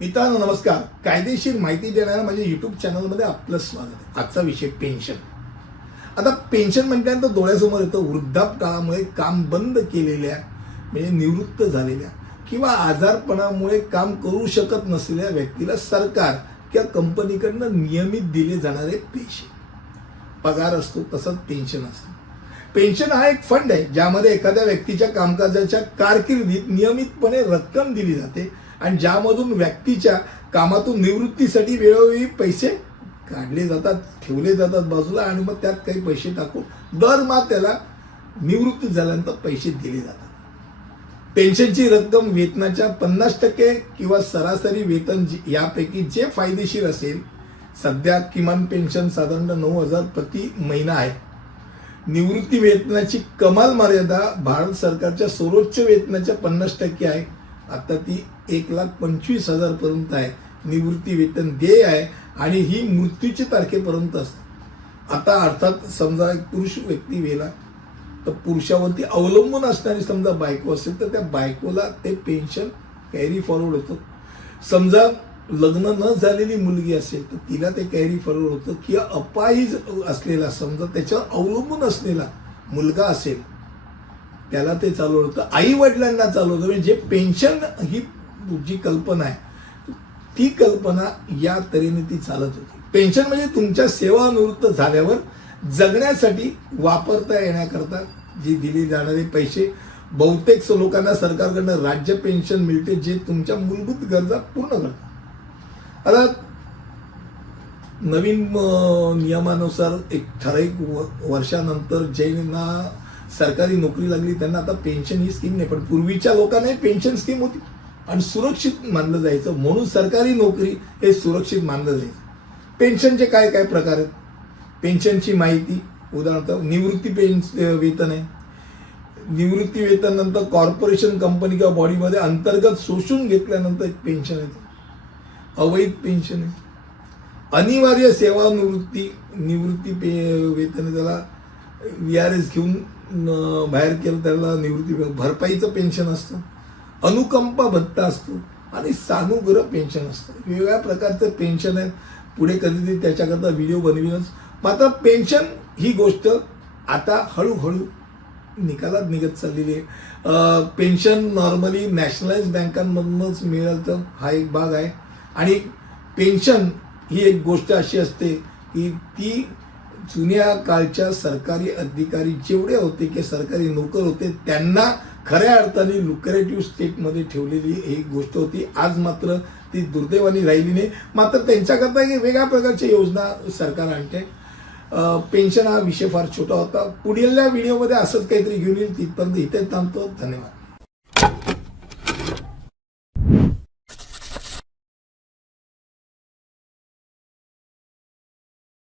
मित्रांनो नमस्कार. कायदेशीर माहिती देणाऱ्या माझ्या युट्यूब चॅनलमध्ये आपलं स्वागत आहे. आजचा विषय पेन्शन. आता पेन्शन म्हटल्यानंतर डोळ्यासमोर येतं वृद्धापकाळामुळे काम बंद केलेल्या म्हणजे निवृत्त झालेल्या किंवा आजारपणामुळे काम करू शकत नसलेल्या व्यक्तीला सरकार किंवा कंपनीकडनं नियमित दिले जाणारे पैसे पगार असतो तसंच पेन्शन असतं. पेन्शन हा एक फंड आहे ज्यामध्ये एखाद्या व्यक्तीच्या कामकाजाच्या कारकिर्दीत नियमितपणे रक्कम दिली जाते. आणि ज्यामधून व्यक्तीच्या कामातून निवृत्तीसाठी वेळोवेळी पैसे काढले जातात ठेवले जातात बाजूला आणि मग त्यात काही पैसे टाकून दरमहा त्याला निवृत्ती झाल्यानंतर पैसे दिले जातात. पेन्शनची रक्कम वेतनाच्या पन्नास टक्के किंवा सरासरी वेतन यापैकी जे फायदेशीर असेल सध्या किमान पेन्शन साधारण नऊ हजार प्रति महिना आहे. निवृत्ती वेतनाची कमाल मर्यादा भारत सरकारच्या सर्वोच्च वेतनाच्या पन्नास टक्के आहे. आता ती एक लाख पंचवीस हजारपर्यंत आहे. निवृत्ती वेतन देय आहे आणि ही मृत्यूच्या तारखेपर्यंत असते. आता अर्थात समजा एक पुरुष व्यक्ती वेला तर पुरुषावरती अवलंबून असणारी समजा बायको असेल तर त्या बायकोला ते पेन्शन कॅरी फॉरवर्ड होतं. समजा लग्न न झालेली मुलगी असेल तर तिला ते कॅरी फॉरवर्ड होतं. किंवा अपाहिज असलेला समजा त्याच्यावर अवलंबून असलेला मुलगा असेल त्याला ते चालू होतं. आई वडिलांना चालू होतं. म्हणजे जे पेन्शन ही जी कल्पना आहे ती कल्पना या तऱ्हेने ती चालत होती. पेन्शन म्हणजे तुमच्या सेवानिवृत्त झाल्यावर जगण्यासाठी वापरता येण्याकरता जी दिली जाणारे पैसे बहुतेक लोकांना सरकारकडनं राज्य पेन्शन मिळते जे तुमच्या मूलभूत गरजा पूर्ण करतात. आता नवीन नियमानुसार एक ठराविक व- वर्षानंतर ज्यांना सरकारी नोकरी लागली त्यांना आता पेन्शन ही स्कीम नाही. पण पूर्वीच्या लोकांना पेन्शन स्कीम होती. आणि सुरक्षित मानलं जायचं. म्हणून सरकारी नोकरी हे सुरक्षित मानलं जायचं. पेन्शनचे काय काय प्रकार आहेत? पेन्शनची माहिती उदाहरणार्थ निवृत्ती पेन्स वेतन आहे. निवृत्ती वेतन नंतर कॉर्पोरेशन कंपनी किंवा बॉडीमध्ये अंतर्गत शोषून घेतल्यानंतर एक पेन्शन येते. अवैध पेन्शन आहे. अनिवार्य सेवानिवृत्ती निवृत्ती पे वेतन आहे. त्याला. वी आर एस घेऊन बाहेर केलं त्याला निवृत्ती भरपाईचं पेन्शन असतं. अनुकंपा भत्ता असतो. आणि सानुग्रह पेन्शन असतं. वेगवेगळ्या प्रकारचं पेन्शन आहेत. पुढे कधीतरी त्याच्याकरता व्हिडिओ बनवीनच. मात्र पेन्शन ही गोष्ट आता हळूहळू निकालात निघत चाललेली आहे. पेन्शन नॉर्मली नॅशनलाइज बँकांमधूनच मिळतं हा एक भाग आहे. आणि पेन्शन ही एक गोष्ट अशी असते की ती जुन्या काळच्या सरकारी अधिकारी जेवढे होते की सरकारी नोकर होते त्यांना खऱ्या अर्थाने लुक्रेटिव्ह स्टेटमध्ये ठेवलेली ही एक गोष्ट होती. आज मात्र ती दुर्दैवाने राहिली नाही. मात्र त्यांच्याकरता एक वेगळ्या प्रकारच्या योजना सरकार आणते. पेन्शन हा विषय फार छोटा होता. पुढील व्हिडिओमध्ये असंच काहीतरी घेऊन येईल. तिथपर्यंत इथे थांबतो. धन्यवाद.